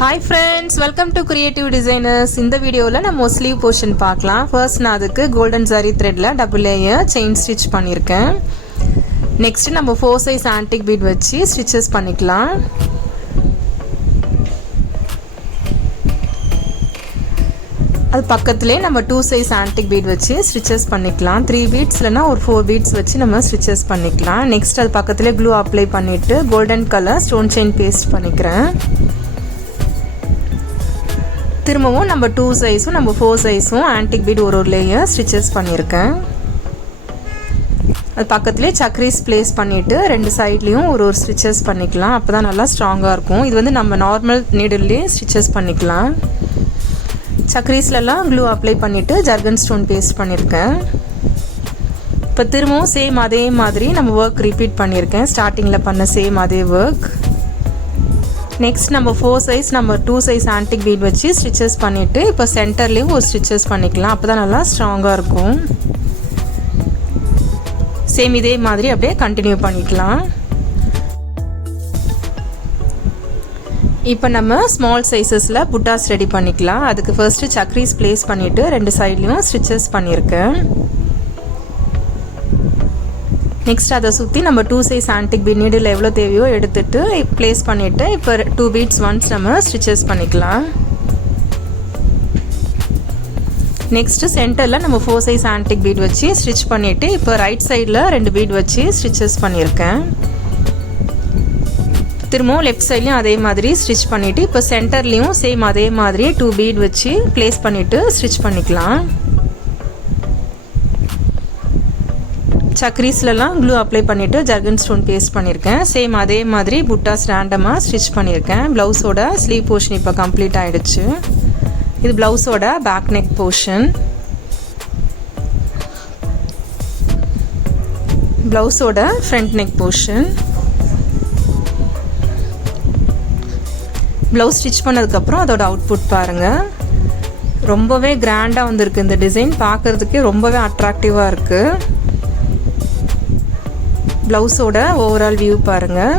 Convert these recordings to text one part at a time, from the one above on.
Hi friends, welcome to Creative Designers. In the video la நம்ம sleeve portion பார்க்கலாம். First நான் அதுக்கு golden zari thread la double layer chain stitch பண்ணிருக்கேன். Next நம்ம 4 size antique bead வச்சு stitches பண்ணிக்கலாம். அது பக்கத்திலே நம்ம 2 size antique bead வச்சு stitches பண்ணிக்கலாம். 3 beads லனா ஒரு 4 beads வச்சு நம்ம stitches பண்ணிக்கலாம். Next அது பக்கத்திலே glue apply பண்ணிட்டு golden color stone chain paste பண்ணிக்கிறேன். திரும்பவும் நம்ம 2 sizeம் நம்ம 4 sizeம் antique bead ஒரு layer stitches பண்ணிருக்கேன். அது பக்கத்திலே சக்ரீஸ் place பண்ணிட்டு ரெண்டு சைடுலயும் ஒரு stitches பண்ணிக்கலாம். அப்பதான் நல்லா ஸ்ட்ராங்கா இருக்கும். இது வந்து நம்ம நார்மல் நீடில்லே stitches பண்ணிக்கலாம். சக்ரீஸ்லலாம் glue apply பண்ணிட்டு ஜர்கன் ஸ்டோன் பேஸ்ட் பண்ணிருக்கேன். இப்போ திரும்பவும் சேம் அதே மாதிரி நம்ம work repeat பண்ணிருக்கேன். ஸ்டார்டிங்ல பண்ண சேம் அதே work. நெக்ஸ்ட் நம்ம 4 size நம்ம 2 size antique bead வச்சு stitches பண்ணிட்டு இப்போ சென்டர்லயும் ஒரு stitches பண்ணிக்கலாம். அப்பதான் நல்லா ஸ்ட்ராங்கா இருக்கும். சேம் இதே மாதிரி அப்படியே கண்டினியூ பண்ணிக்கலாம். இப்போ நம்ம ஸ்மால் சைஸஸ்ல புட்டாஸ் ரெடி பண்ணிக்கலாம். அதுக்கு ஃபர்ஸ்ட் சக்ரீஸ் place பண்ணிட்டு ரெண்டு சைடுலயும் stitches பண்ணிருக்கேன். நெக்ஸ்ட் அத சுத்தி நம்ம 2 size antique bead நீடில் எவ்வளவு தேவையோ எடுத்துட்டு place பண்ணிட்டு இப்போ 2 beads once நம்ம stitches பண்ணிக்கலாம். நெக்ஸ்ட் சென்டர்ல நம்ம 4 size antique bead வச்சு stitch பண்ணிட்டு இப்போ ரைட் சைடுல ரெண்டு bead வச்சு stitches பண்ணிருக்கேன். திரும்பவும் லெஃப்ட் சைடுலயும் அதே மாதிரி ஸ்டிட்ச் பண்ணிட்டு இப்போ சென்டர்லயும் சேம் அதே மாதிரி 2 bead வச்சு place பண்ணிட்டு ஸ்டிட்ச் பண்ணிக்கலாம். சக்ரீஸ்லலாம் glue apply பண்ணிட்டு ஜர்கன் ஸ்டோன் பேஸ்ட் பண்ணிருக்கேன். சேம் அதே மாதிரி புட்டாஸ் ரேண்டமா ஸ்டிட்ச் பண்ணிருக்கேன். பிளவுஸோட ஸ்லீவ் போர்ஷன் இப்போ கம்ப்ளீட் ஆயிடுச்சு. இது பிளவுஸோட பேக் நெக் போர்ஷன். பிளவுஸோட front neck portion. Blouse stitch பண்ணதுக்கப்புறம் அதோட அவுட்புட் பாருங்கள். ரொம்பவே கிராண்டாக வந்திருக்கு. இந்த டிசைன் பார்க்குறதுக்கே ரொம்பவே அட்ராக்டிவாக இருக்குது. ப்ளவுஸோட ஓவரால் வியூ பாருங்கள்.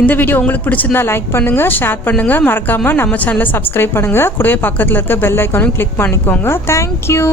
இந்த வீடியோ உங்களுக்கு பிடிச்சிருந்தா லைக் பண்ணுங்கள், ஷேர் பண்ணுங்கள், மறக்காமல் நம்ம சேனலை சப்ஸ்கிரைப் பண்ணுங்கள். கூடவே பக்கத்தில் இருக்க பெல் ஐக்கானையும் கிளிக் பண்ணிக்கோங்க. தேங்க்யூ.